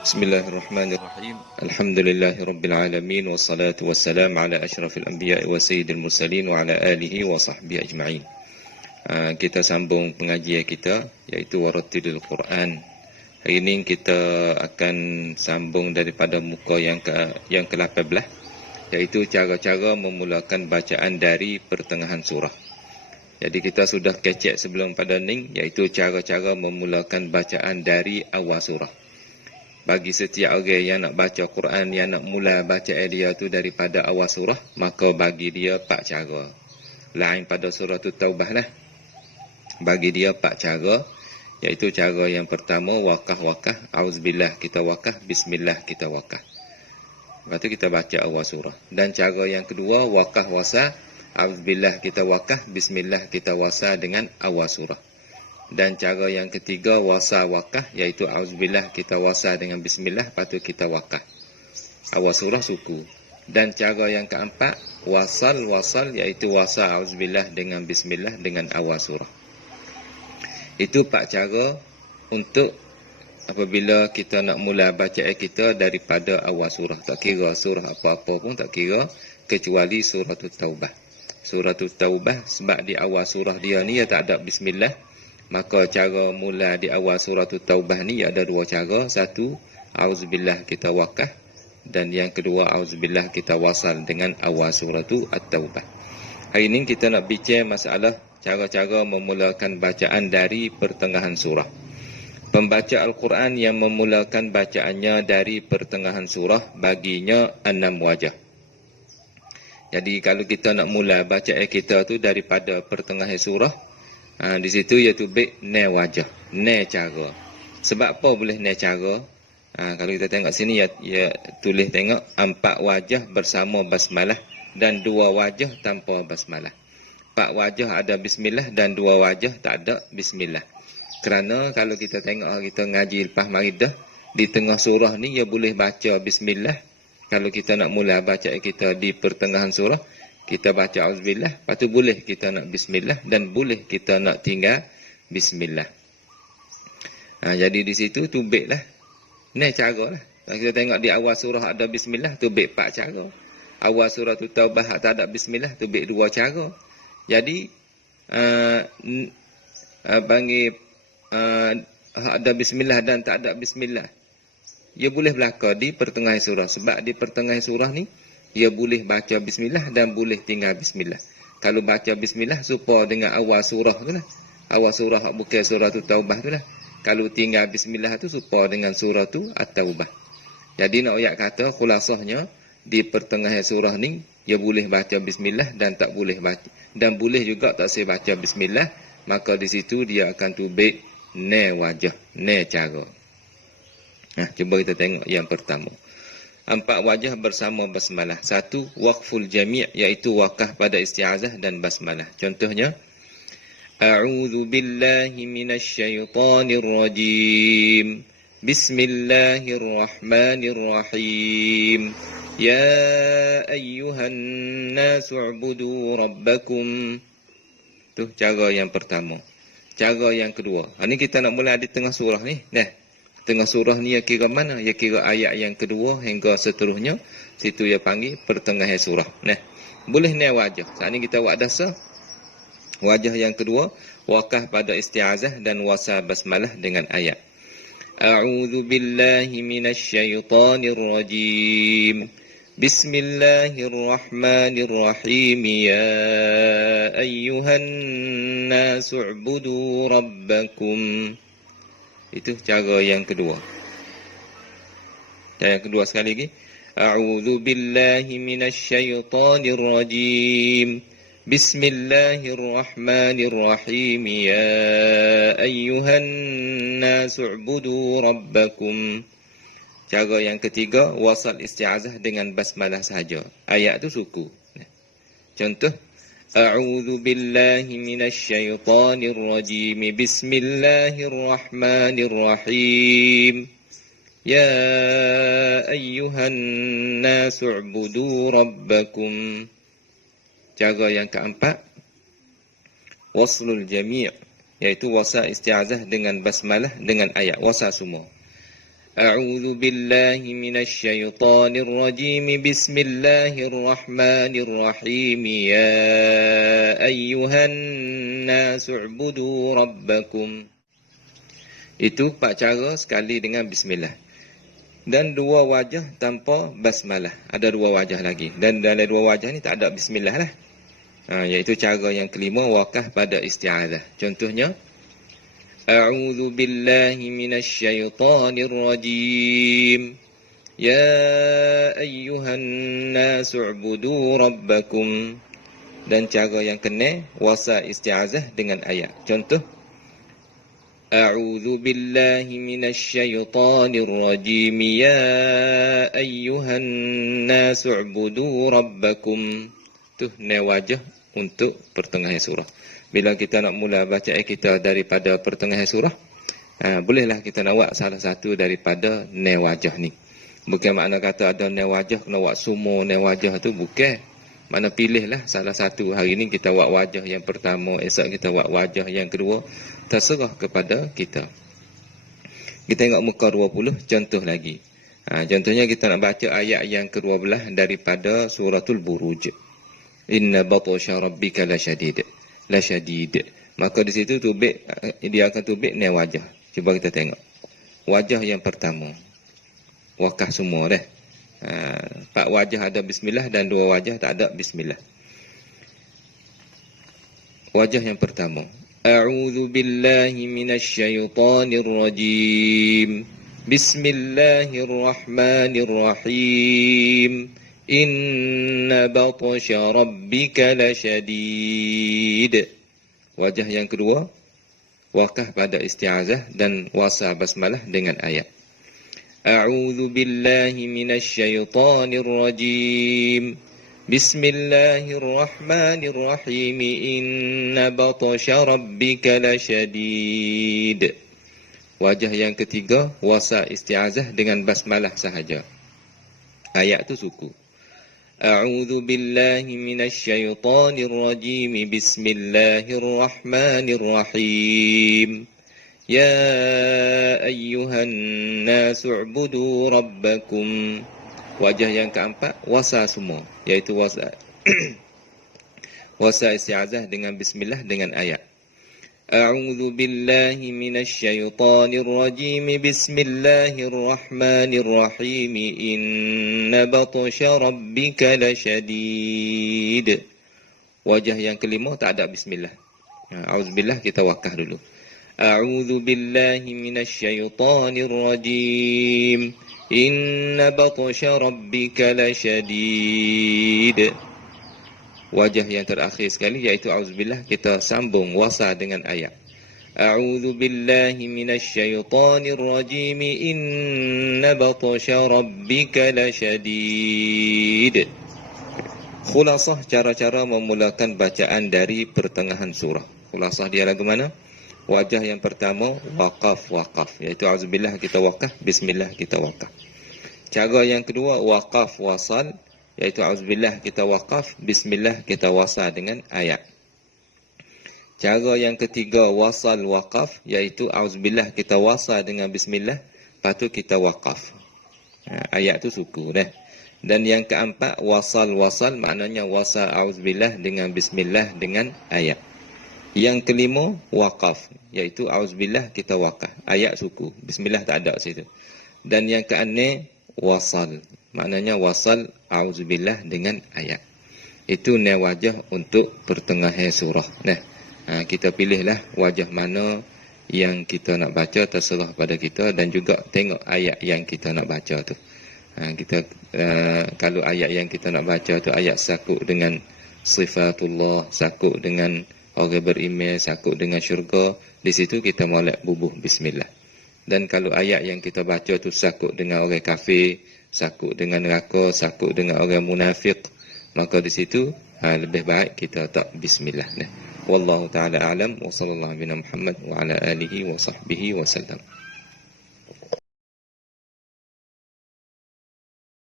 Bismillahirrahmanirrahim. Alhamdulillahirabbil alamin wassalatu wassalam ala asyrafil anbiya'i wa sayyidil mursalin wa ala alihi wa sahbihi ajma'in. Kita sambung pengajian kita iaitu Warattilil Quran. Hari ini kita akan sambung daripada muka yang ke-18 iaitu cara-cara memulakan bacaan dari pertengahan surah. Jadi kita sudah kecek sebelum pada ni iaitu cara-cara memulakan bacaan dari awal surah. Bagi setiap orang yang nak baca Quran, yang nak mula baca dia tu daripada awal surah, maka bagi dia 4 cara. Lain pada surah Taubah lah. Bagi dia 4 cara, iaitu cara yang pertama wakah-wakah, auzubillah kita wakah, bismillah kita wakah. Lepas tu kita baca awal surah. Dan cara yang kedua wakah-wasa, auzubillah kita wakah, bismillah kita wasa dengan awal surah. Dan cara yang ketiga wasa wakah, iaitu auzubillah kita wasa dengan bismillah, lepas tu kita wakah awal surah suku. Dan cara yang keempat wasal, iaitu wasa auzubillah dengan bismillah dengan awal surah. Itu 4 cara untuk apabila kita nak mula bacaan kita daripada awal surah. Tak kira surah apa-apa pun, tak kira kecuali surah Taubah. Surah Taubah sebab di awal surah dia ni tak ada bismillah. Maka cara mula di awal surah Taubah ni ada 2 cara. Satu, auzubillah kita wakah. Dan yang kedua, auzubillah kita wasal dengan awal surah At-Taubah. Hari ini kita nak bincang masalah cara-cara memulakan bacaan dari pertengahan surah. Pembaca Al-Quran yang memulakan bacaannya dari pertengahan surah baginya 6 wajah. Jadi kalau kita nak mula bacaan kita tu daripada pertengahan surah, di situ iaitu baik ne wajah, ne cara. Sebab apa boleh ne cara? Kalau kita tengok sini ya tulis tengok 4 wajah bersama basmalah dan 2 wajah tanpa basmalah. 4 wajah ada bismillah dan 2 wajah tak ada bismillah. Kerana kalau kita tengok kita ngaji lepas maridah, di tengah surah ni ya boleh baca bismillah. Kalau kita nak mula baca kita di pertengahan surah, kita baca auzubillah, lepas tu boleh kita nak bismillah dan boleh kita nak tinggal bismillah. Jadi di situ tu baik lah. Ni cara lah. Kalau kita tengok di awal surah ada bismillah, tu baik 4 cara. Awal surah Taubah tak ada bismillah, tu baik 2 cara. Jadi ada bismillah dan tak ada bismillah, ia boleh berlaku di pertengahan surah. Sebab di pertengahan surah ni ia boleh baca bismillah dan boleh tinggal bismillah. Kalau baca bismillah supaya dengan awal surah tu lah. Awal surah bukan surah Taubah tu lah. Kalau tinggal bismillah tu supaya dengan surah tu At-Taubah. Jadi nak ayat kata khulasahnya di pertengahan surah ni ia boleh baca bismillah dan tak boleh baca, dan boleh juga tak saya baca bismillah. Maka di situ dia akan tubik ne wajah, ne cara. Cuba kita tengok yang pertama. 4 wajah bersama basmalah. 1, waqful jami', iaitu wakah pada isti'azah dan basmalah. Contohnya, a'udzu billahi minasyaitonir rajim. Bismillahirrahmanirrahim. Ya ayyuhan nasu ubudu rabbakum. Tu cara yang pertama. Cara yang kedua. Ini kita nak mula di tengah surah ni. Tengah surah ni ia kira mana? Ia kira ayat yang kedua hingga seterusnya. Situ ia panggil pertengahan surah. Boleh ni wajah. Saat ni kita buat dasar. Wajah yang kedua, wakah pada isti'azah dan wasa basmalah dengan ayat. A'udzu billahi minasyaitonir rajim. Bismillahirrahmanirrahim. Ya ayyuhan nasu ubudu rabbakum. Itu cara yang kedua. Cara yang kedua sekali lagi. A'udzu billahi minasyaitonir rajim. Bismillahirrahmanirrahim. Ya ayyuhan nasu ubudu rabbakum. Cara yang ketiga wasal isti'azah dengan basmalah sahaja. Ayat tu suku. Contoh, a'udzu billahi minasyaitonir rajim. Bismillahirrahmanirrahim. Ya ayyuhan nasu ubudu rabbakum. Cara yang keempat, waslul jami', iaitu wasa isti'azah dengan basmalah dengan ayat, wasa semua. أعوذ بالله من الشيطان الرجيم بسم الله الرحمن الرحيم يا أيها الناس اعبدوا ربكم. Itu 4 cara sekali dengan bismillah. Dan 2 wajah tanpa basmalah. Ada 2 wajah lagi. Dan dalam 2 wajah ni tak ada bismillah lah. Iaitu cara yang kelima, wakaf pada isti'adzah. Contohnya, A'udzu billahi minasy syaithanir rajim. Ya ayyuhan nas u'budu rabbakum. Dan cara yang kena, wasa isti'adzah dengan ayat. Contoh, A'udzu billahi minasy syaithanir rajim. Ya ayyuhan nas u'budu rabbakum. Tu wajah untuk pertengahan surah. Bila kita nak mula baca kita daripada pertengahan surah, bolehlah kita nak buat salah satu daripada wajah ni. Bukan makna kata ada wajah kena buat semua wajah tu, bukan. Mana pilihlah salah satu. Hari ni kita buat wajah yang pertama, esok kita buat wajah yang kedua. Terserah kepada kita. Kita tengok muka 20, contoh lagi. Contohnya kita nak baca ayat yang ke-12 daripada suratul Buruj. Inna batsha rabbika lasyadid. Maka di situ tubik, dia akan tubik wajah. Cuba kita tengok. Wajah yang pertama. Wakah semua dah. 4 wajah ada bismillah dan 2 wajah tak ada bismillah. Wajah yang pertama. A'udzu billahi minasy syaithanir rajim. Bismillahirrahmanirrahim. Inna batsha rabbika lasyadid. Wajah yang kedua, wakah pada isti'azah dan wasa basmalah dengan ayat. A'udzu billahi minasy syaithanir rajim. Bismillahirrahmanirrahim. Inna batsha rabbika lasyadid. Wajah yang ketiga, wasa isti'azah dengan basmalah sahaja. Ayat tu suku. A'udzu billahi minasy syaithanir rajim. Bismillahirrahmanirrahim. Ya ayyuhan nas u'budu rabbakum. Wajah yang keempat, wasa semua, iaitu wasa wasa isti'azah dengan bismillah dengan ayat. A'udzu billahi minasy syaithanir rajim. Bismillahirrahmanirrahim. Inna batsha rabbika lasyadid. Wajah yang kelima tak ada bismillah. Auzubillah kita wakah dulu. A'udzu billahi minasy syaithanir rajim. Inna batsha rabbika lasyadid. Wajah yang terakhir sekali iaitu auzubillah kita sambung wasa dengan ayat. A'udzu billahi minasy syaithanir rajim. Inna batsha rabbika lasyadid. Khulasah cara-cara memulakan bacaan dari pertengahan surah. Khulasah dia lagu mana? Wajah yang pertama, waqaf, iaitu auzubillah kita waqaf, bismillah kita waqaf. Cara yang kedua, waqaf wasal, iaitu auzubillah kita waqaf, bismillah kita wasa dengan ayat. Cara yang ketiga, wasal waqaf, iaitu auzubillah kita wasa dengan bismillah, lepas tu kita waqaf. Ayat tu suku dah. Dan yang keempat, wasal, maknanya wasa auzubillah dengan bismillah dengan ayat. Yang kelima, waqaf, iaitu auzubillah kita waqaf, ayat suku, bismillah tak ada situ. Dan yang keenam, wasal, maknanya wasal auzubillah dengan ayat. Itu wajah untuk pertengahan surah. Kita pilihlah wajah mana yang kita nak baca, terserah pada kita, dan juga tengok ayat yang kita nak baca tu. Kalau ayat yang kita nak baca tu ayat sakut dengan sifatullah, sakut dengan orang beriman, sakut dengan syurga, di situ kita molek bubuh bismillah. Dan kalau ayat yang kita baca tu sakut dengan orang kafir, sakut dengan neraka, sakut dengan orang munafik, maka di situ lebih baik kita tak bismillah. Wallahu taala alam wa sallallahu alaihi Muhammad wa ala alihi wa sahbihi wa sallam.